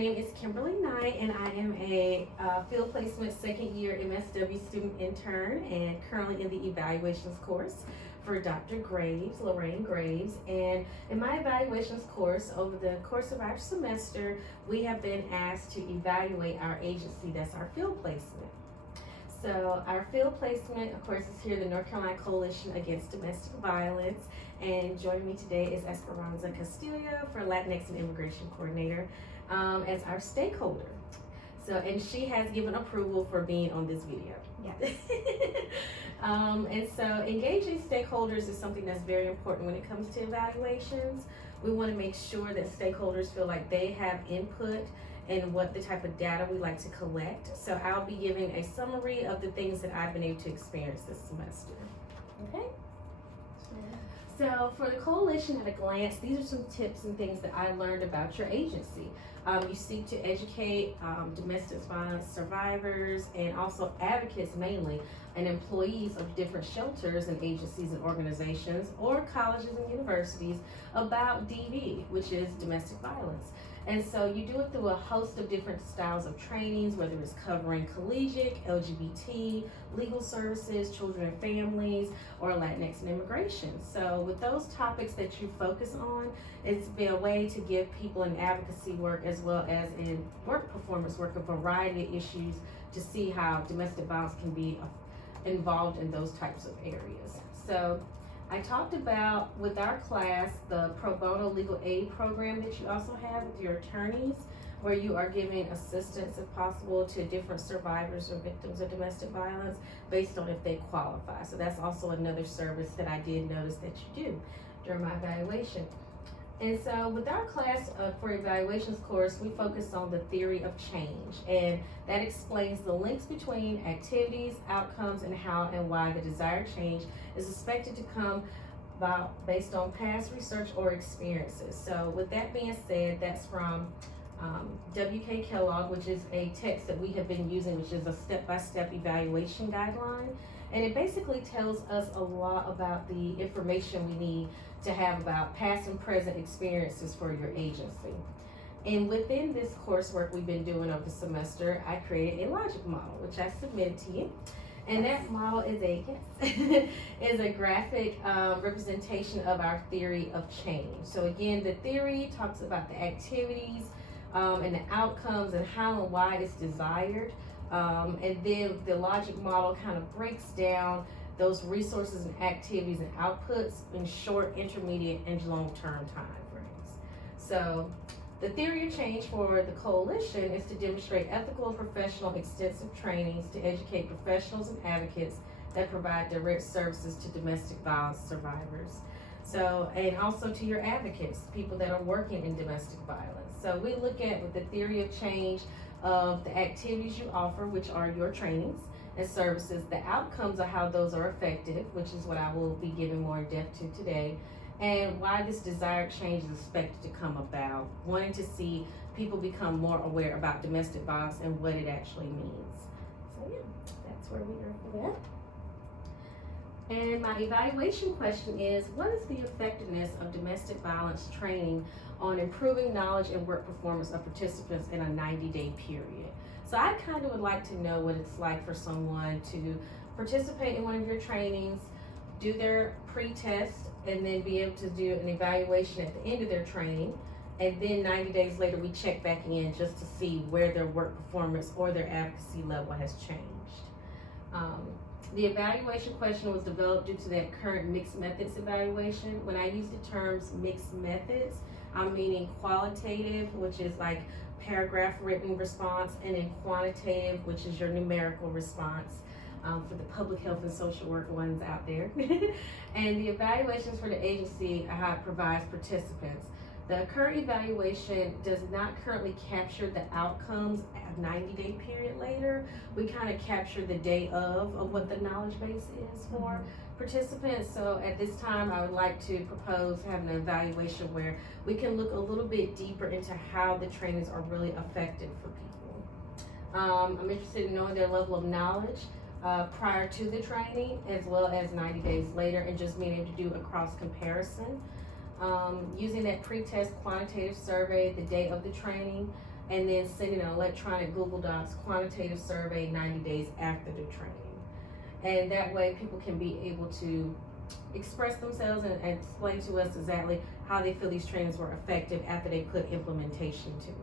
name is Kimberly Knight, and I am a field placement second year MSW student intern and currently in the evaluations course for Dr. Graves, Lorraine Graves. And in my evaluations course, over the course of our semester, we have been asked to evaluate our agency, that's our field placement. So our field placement, of course, is here, the North Carolina Coalition Against Domestic Violence. And joining me today is Esperanza Castillo, for Latinx and Immigration Coordinator, as our stakeholder. So, and she has given approval for being on this video. Yes. And so engaging stakeholders is something that's very important when it comes to evaluations. We want to make sure that stakeholders feel like they have input in what the type of data we like to collect. So I'll be giving a summary of the things that I've been able to experience this semester. Okay? So for the coalition at a glance, these are some tips and things that I learned about your agency. You seek to educate domestic violence survivors and also advocates mainly and employees of different shelters and agencies and organizations or colleges and universities about DV, which is domestic violence. And so you do it through a host of different styles of trainings, whether it's covering collegiate, LGBT, legal services, children and families, or Latinx and immigration. So with those topics that you focus on, it's been a way to give people in advocacy work as well as in work performance work a variety of issues to see how domestic violence can be involved in those types of areas. So I talked about with our class the pro bono legal aid program that you also have with your attorneys, where you are giving assistance if possible to different survivors or victims of domestic violence based on if they qualify. So that's also another service that I did notice that you do during my evaluation. And so with our class for evaluations course, we focus on the theory of change, and that explains the links between activities, outcomes, and how and why the desired change is expected to come about based on past research or experiences. So with that being said, that's from W.K. Kellogg, which is a text that we have been using, which is a step-by-step evaluation guideline. And it basically tells us a lot about the information we need to have about past and present experiences for your agency. And within this coursework we've been doing over the semester, I created a logic model, which I submitted to you. And that model is is a graphic representation of our theory of change. So again, the theory talks about the activities and the outcomes and how and why it's desired. And then the logic model kind of breaks down those resources and activities and outputs in short, intermediate, and long-term time frames. So the theory of change for the coalition is to demonstrate ethical and professional extensive trainings to educate professionals and advocates that provide direct services to domestic violence survivors. So, and also to your advocates, people that are working in domestic violence. So we look at with the theory of change of the activities you offer, which are your trainings and services, the outcomes of how those are effective, which is what I will be giving more in depth to today, and why this desired change is expected to come about, wanting to see people become more aware about domestic violence and what it actually means. So yeah, that's where we are for that. And my evaluation question is, what is the effectiveness of domestic violence training on improving knowledge and work performance of participants in a 90-day period? So I kind of would like to know what it's like for someone to participate in one of your trainings, do their pre-test, and then be able to do an evaluation at the end of their training. And then 90 days later, we check back in just to see where their work performance or their advocacy level has changed. The evaluation question was developed due to that current mixed methods evaluation. When I use the terms mixed methods, I'm meaning qualitative, which is like paragraph written response, and then quantitative, which is your numerical response for the public health and social work ones out there. And the evaluations for the agency how it provides participants. The current evaluation does not currently capture the outcomes a 90-day period later. We kind of capture the day of what the knowledge base is for participants. So at this time, I would like to propose having an evaluation where we can look a little bit deeper into how the trainings are really effective for people. I'm interested in knowing their level of knowledge prior to the training, as well as 90 days later, and just being able to do a cross comparison. Using that pre-test quantitative survey the day of the training, and then sending an electronic Google Docs quantitative survey 90 days after the training. And that way people can be able to express themselves and explain to us exactly how they feel these trainings were effective after they put implementation to it.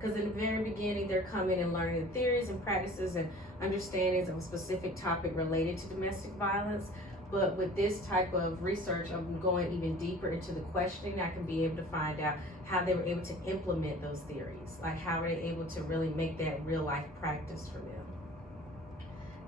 Because in the very beginning, they're coming and learning the theories and practices and understandings of a specific topic related to domestic violence. But with this type of research, I'm going even deeper into the questioning. I can be able to find out how they were able to implement those theories. Like, how were they able to really make that real life practice for them?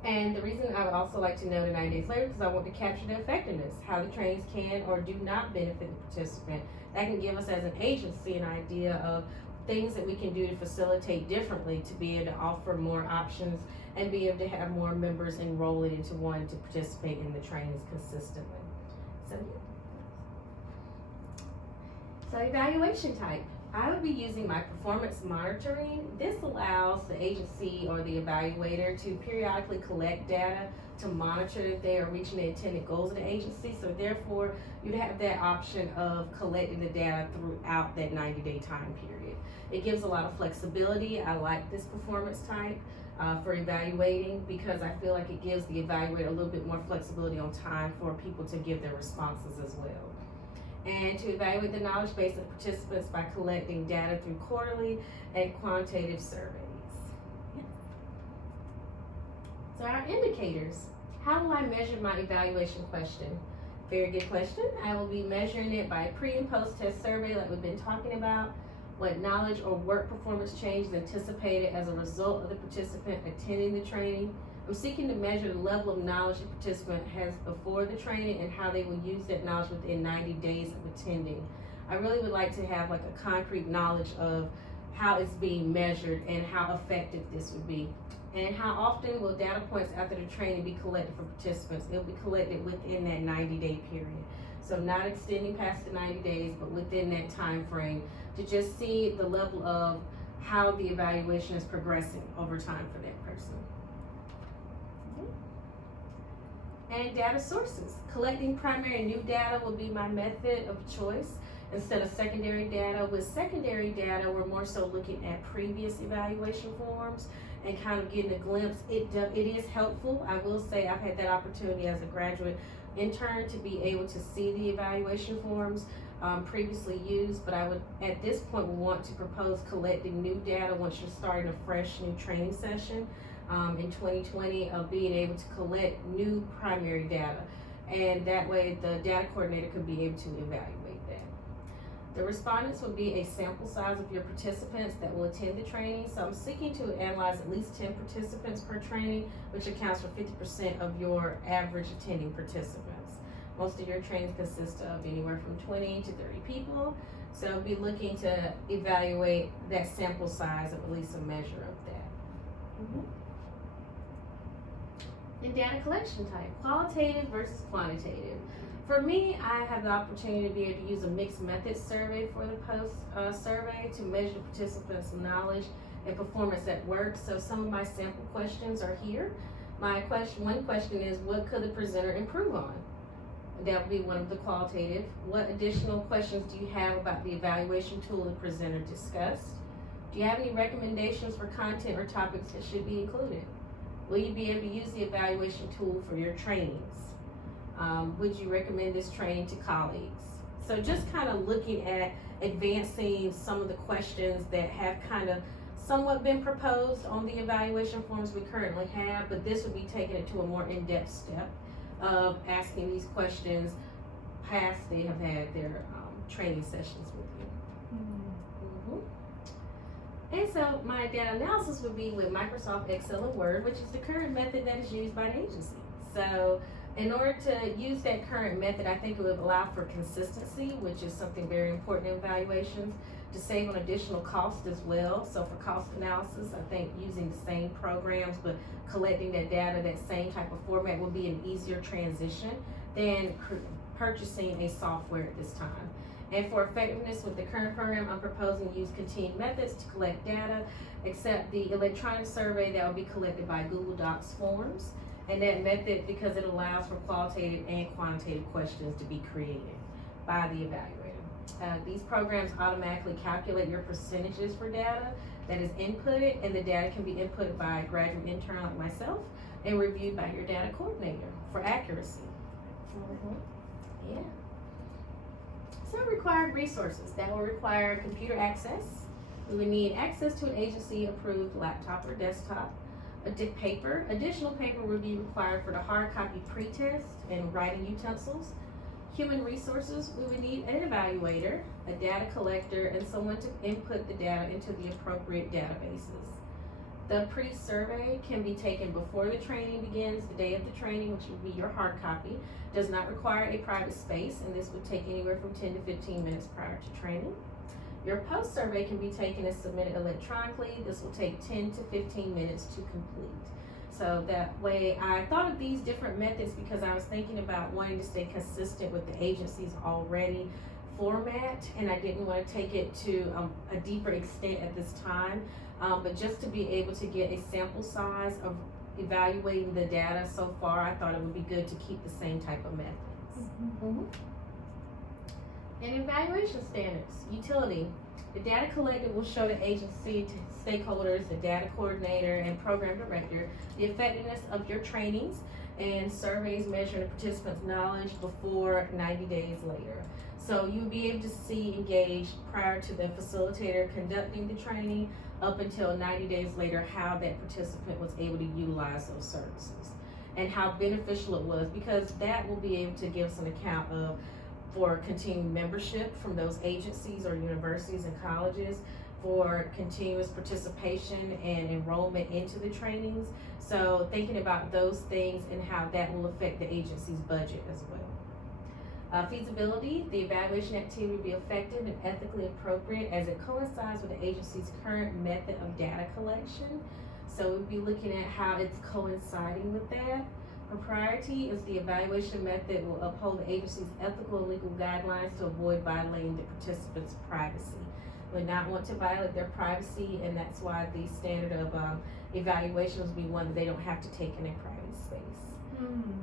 And the reason I would also like to know the 90 days later, because I want to capture the effectiveness, how the trainings can or do not benefit the participant. That can give us as an agency an idea of things that we can do to facilitate differently, to be able to offer more options and be able to have more members enrolling into wanting to participate in the trainings consistently. So evaluation type. I would be using my performance monitoring. This allows the agency or the evaluator to periodically collect data to monitor if they are reaching the intended goals of the agency. So therefore, you'd have that option of collecting the data throughout that 90-day time period. It gives a lot of flexibility. I like this performance type for evaluating, because I feel like it gives the evaluator a little bit more flexibility on time for people to give their responses as well. And to evaluate the knowledge base of participants by collecting data through quarterly and quantitative surveys. Yeah. So our indicators. How will I measure my evaluation question? Very good question. I will be measuring it by a pre and post test survey like we've been talking about. What knowledge or work performance change is anticipated as a result of the participant attending the training. I'm seeking to measure the level of knowledge the participant has before the training and how they will use that knowledge within 90 days of attending. I really would like to have like a concrete knowledge of how it's being measured and how effective this would be. And how often will data points after the training be collected for participants? It'll be collected within that 90-day period. So not extending past the 90 days, but within that time frame, to just see the level of how the evaluation is progressing over time for that person. And data sources. Collecting primary and new data will be my method of choice instead of secondary data. With secondary data, we're more so looking at previous evaluation forms and kind of getting a glimpse. It is helpful. I will say I've had that opportunity as a graduate intern to be able to see the evaluation forms previously used, but I would at this point want to propose collecting new data once you're starting a fresh new training session. In 2020, of being able to collect new primary data, and that way the data coordinator could be able to evaluate that. The respondents will be a sample size of your participants that will attend the training. So I'm seeking to analyze at least 10 participants per training, which accounts for 50% of your average attending participants. Most of your trainings consist of anywhere from 20 to 30 people. So I'll be looking to evaluate that sample size of at least a measure of that. And data collection type, qualitative versus quantitative. For me, I have the opportunity to be able to use a mixed method survey for the post survey to measure participants' knowledge and performance at work. So some of my sample questions are here. One question is, what could the presenter improve on? That would be one of the qualitative. What additional questions do you have about the evaluation tool the presenter discussed? Do you have any recommendations for content or topics that should be included? Will you be able to use the evaluation tool for your trainings? Would you recommend this training to colleagues? So just kind of looking at advancing some of the questions that have kind of somewhat been proposed on the evaluation forms we currently have, but this would be taking it to a more in-depth step of asking these questions past they have had their training sessions with you. And so my data analysis would be with Microsoft Excel and Word, which is the current method that is used by the agency. So in order to use that current method, I think it would allow for consistency, which is something very important in evaluations, to save on additional cost as well. So for cost analysis, I think using the same programs but collecting that data, that same type of format, would be an easier transition than purchasing a software at this time. And for effectiveness with the current program, I'm proposing to use continued methods to collect data, except the electronic survey that will be collected by Google Docs forms. And that method, because it allows for qualitative and quantitative questions to be created by the evaluator. These programs automatically calculate your percentages for data that is inputted, and the data can be inputted by a graduate intern like myself and reviewed by your data coordinator for accuracy. Yeah. So required resources. That will require computer access. We would need access to an agency-approved laptop or desktop. Additional paper would be required for the hard copy pretest and writing utensils. Human resources, we would need an evaluator, a data collector, and someone to input the data into the appropriate databases. The pre-survey can be taken before the training begins, the day of the training, which would be your hard copy. Does not require a private space, and this would take anywhere from 10 to 15 minutes prior to training. Your post-survey can be taken and submitted electronically. This will take 10 to 15 minutes to complete. So that way, I thought of these different methods because I was thinking about wanting to stay consistent with the agency's already format, and I didn't want to take it to a deeper extent at this time. But just to be able to get a sample size of evaluating the data so far, I thought it would be good to keep the same type of methods. And evaluation standards. Utility. The data collected will show the agency stakeholders, the data coordinator, and program director the effectiveness of your trainings and surveys measuring the participants' knowledge before 90 days later. So you'll be able to see engaged prior to the facilitator conducting the training up until 90 days later how that participant was able to utilize those services and how beneficial it was, because that will be able to give us an account of for continued membership from those agencies or universities and colleges, for continuous participation and enrollment into the trainings. So thinking about those things and how that will affect the agency's budget as well. Feasibility, the evaluation activity will be effective and ethically appropriate as it coincides with the agency's current method of data collection. So we'll be looking at how it's coinciding with that. Propriety is the evaluation method will uphold the agency's ethical and legal guidelines to avoid violating the participants' privacy. We not want to violate their privacy, and that's why the standard of evaluations will be one that they don't have to take in a private space.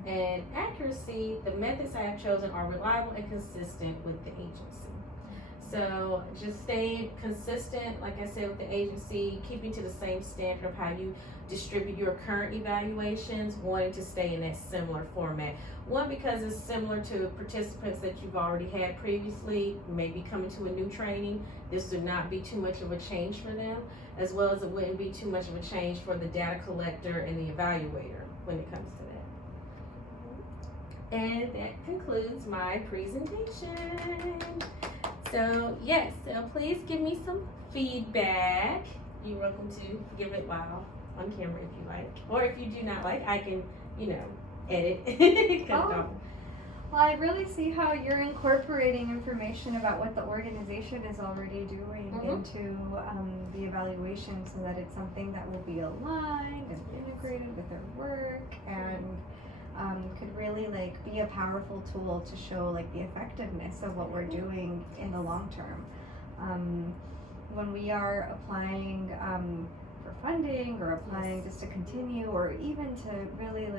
And accuracy, the methods I have chosen are reliable and consistent with the agency. So just stay consistent, like I said, with the agency, keeping to the same standard of how you distribute your current evaluations, wanting to stay in that similar format. One, because it's similar to participants that you've already had previously, maybe coming to a new training. This would not be too much of a change for them, as well as it wouldn't be too much of a change for the data collector and the evaluator when it comes to that. And that concludes my presentation. So yes, so please give me some feedback. You're welcome to give it while on camera if you like, or if you do not like, I can, edit. Well, I really see how you're incorporating information about what the organization is already doing into the evaluation, so that it's something that will be aligned and integrated with their work, and could really be a powerful tool to show the effectiveness of what we're doing in the long term. When we are applying for funding or applying just to continue, or even to really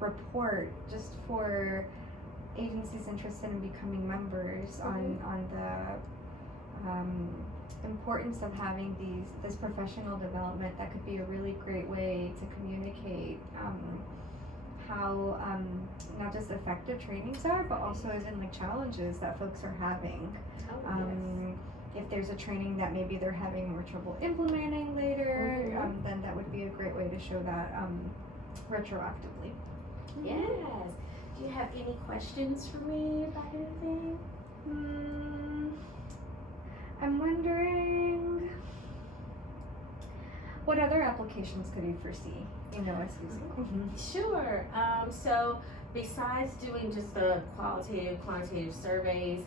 report just for agencies interested in becoming members on the importance of having this professional development, that could be a really great way to communicate how not just effective trainings are, but also as in challenges that folks are having. If there's a training that maybe they're having more trouble implementing later, then that would be a great way to show that retroactively. Yes. Do you have any questions for me about anything? I'm wondering, what other applications could you foresee in OSU? Sure. So besides doing just the quantitative surveys,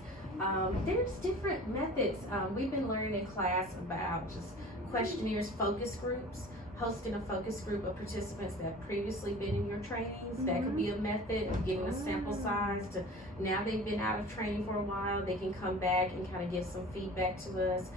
there's different methods. We've been learning in class about just questionnaires, focus groups, hosting a focus group of participants that have previously been in your trainings. That could be a method of getting a sample size to, now they've been out of training for a while, they can come back and kind of give some feedback to us.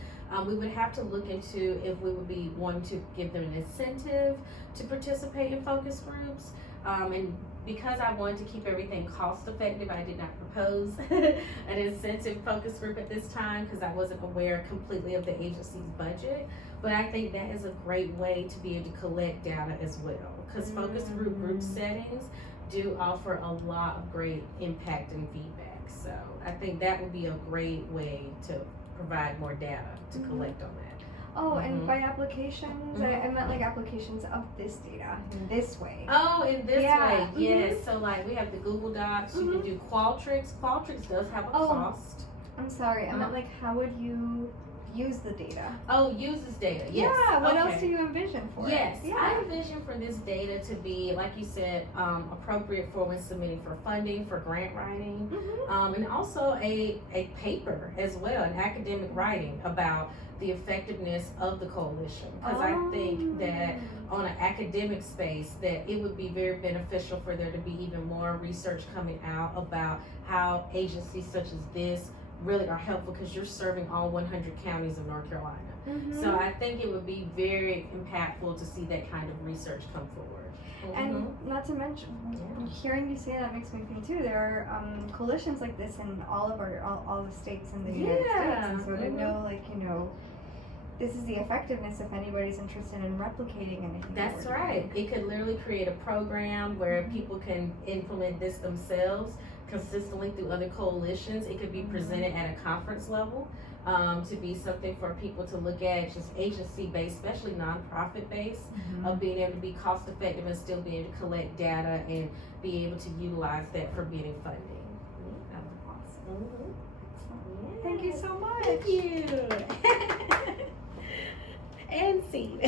We would have to look into if we would be wanting to give them an incentive to participate in focus groups. And because I wanted to keep everything cost effective, I did not propose an incentive focus group at this time because I wasn't aware completely of the agency's budget. But I think that is a great way to be able to collect data as well, because focus group settings do offer a lot of great impact and feedback. So I think that would be a great way to provide more data to collect on that. Oh, and by applications, I meant like applications of this data in this way. Oh, in this way, yes. So like we have the Google Docs, you can do Qualtrics. Qualtrics does have a cost. I'm sorry, I meant like how would you use the data? Oh, uses data, yes. Yeah, what else do you envision for Yes, it? Yeah. I envision for this data to be, like you said, appropriate for when submitting for funding, for grant writing, and also a paper as well, an academic writing about the effectiveness of the coalition. Because I think that on an academic space that it would be very beneficial for there to be even more research coming out about how agencies such as this really are helpful, because you're serving all 100 counties of North Carolina. So I think it would be very impactful to see that kind of research come forward. And not to mention, hearing you say that makes me think too, there are coalitions like this in all of all the states in the United States, and so to know, like, you know, this is the effectiveness if anybody's interested in replicating anything. That's right. It could literally create a program where people can implement this themselves consistently through other coalitions. It could be presented at a conference level, to be something for people to look at, just agency-based, especially nonprofit-based, of being able to be cost-effective and still be able to collect data and be able to utilize that for getting funding. Awesome. Thank you so much. Thank you. And see.